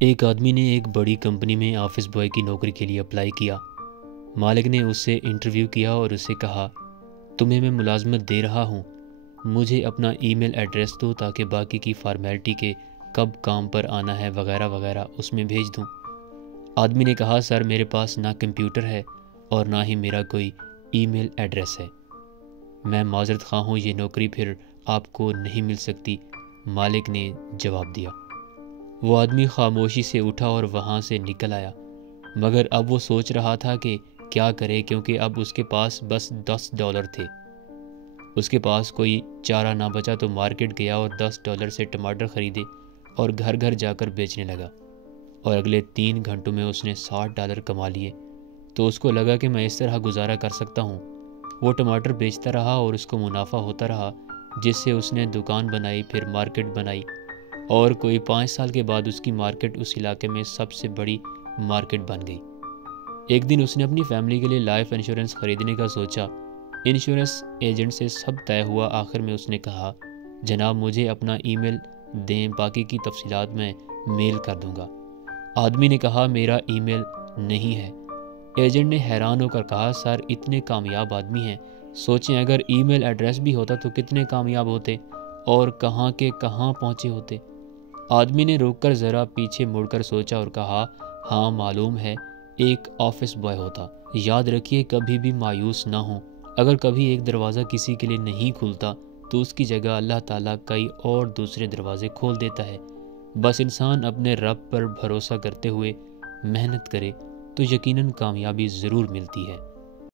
ایک آدمی نے ایک بڑی کمپنی میں آفس بوائے کی نوکری کے لیے اپلائی کیا۔ مالک نے اس سے انٹرویو کیا اور اسے کہا، تمہیں میں ملازمت دے رہا ہوں، مجھے اپنا ای میل ایڈریس دو تاکہ باقی کی فارمیلٹی کے کب کام پر آنا ہے وغیرہ وغیرہ اس میں بھیج دوں۔ آدمی نے کہا، سر میرے پاس نہ کمپیوٹر ہے اور نہ ہی میرا کوئی ای میل ایڈریس ہے، میں معذرت خواہ ہوں، یہ نوکری پھر آپ کو نہیں مل سکتی، مالک نے جواب دیا۔ وہ آدمی خاموشی سے اٹھا اور وہاں سے نکل آیا، مگر اب وہ سوچ رہا تھا کہ کیا کرے، کیونکہ اب اس کے پاس بس $10 تھے۔ اس کے پاس کوئی چارہ نہ بچا تو مارکیٹ گیا اور $10 سے ٹماٹر خریدے اور گھر گھر جا کر بیچنے لگا، اور اگلے 3 گھنٹوں میں اس نے $60 کما لیے۔ تو اس کو لگا کہ میں اس طرح گزارا کر سکتا ہوں۔ وہ ٹماٹر بیچتا رہا اور اس کو منافع ہوتا رہا، جس سے اس نے دکان بنائی، پھر مارکیٹ بنائی، اور کوئی 5 سال کے بعد اس کی مارکیٹ اس علاقے میں سب سے بڑی مارکیٹ بن گئی۔ ایک دن اس نے اپنی فیملی کے لیے لائف انشورنس خریدنے کا سوچا۔ انشورنس ایجنٹ سے سب طے ہوا، آخر میں اس نے کہا، جناب مجھے اپنا ای میل دیں، باقی کی تفصیلات میں میل کر دوں گا۔ آدمی نے کہا، میرا ای میل نہیں ہے۔ ایجنٹ نے حیران ہو کر کہا، سر اتنے کامیاب آدمی ہیں، سوچیں اگر ای میل ایڈریس بھی ہوتا تو کتنے کامیاب ہوتے اور کہاں کے کہاں پہنچے ہوتے۔ آدمی نے روک کر ذرا پیچھے مڑ کر سوچا اور کہا، ہاں معلوم ہے، ایک آفس بوائے ہوتا۔ یاد رکھیے کبھی بھی مایوس نہ ہوں، اگر کبھی ایک دروازہ کسی کے لیے نہیں کھلتا تو اس کی جگہ اللہ تعالیٰ کئی اور دوسرے دروازے کھول دیتا ہے۔ بس انسان اپنے رب پر بھروسہ کرتے ہوئے محنت کرے تو یقیناً کامیابی ضرور ملتی ہے۔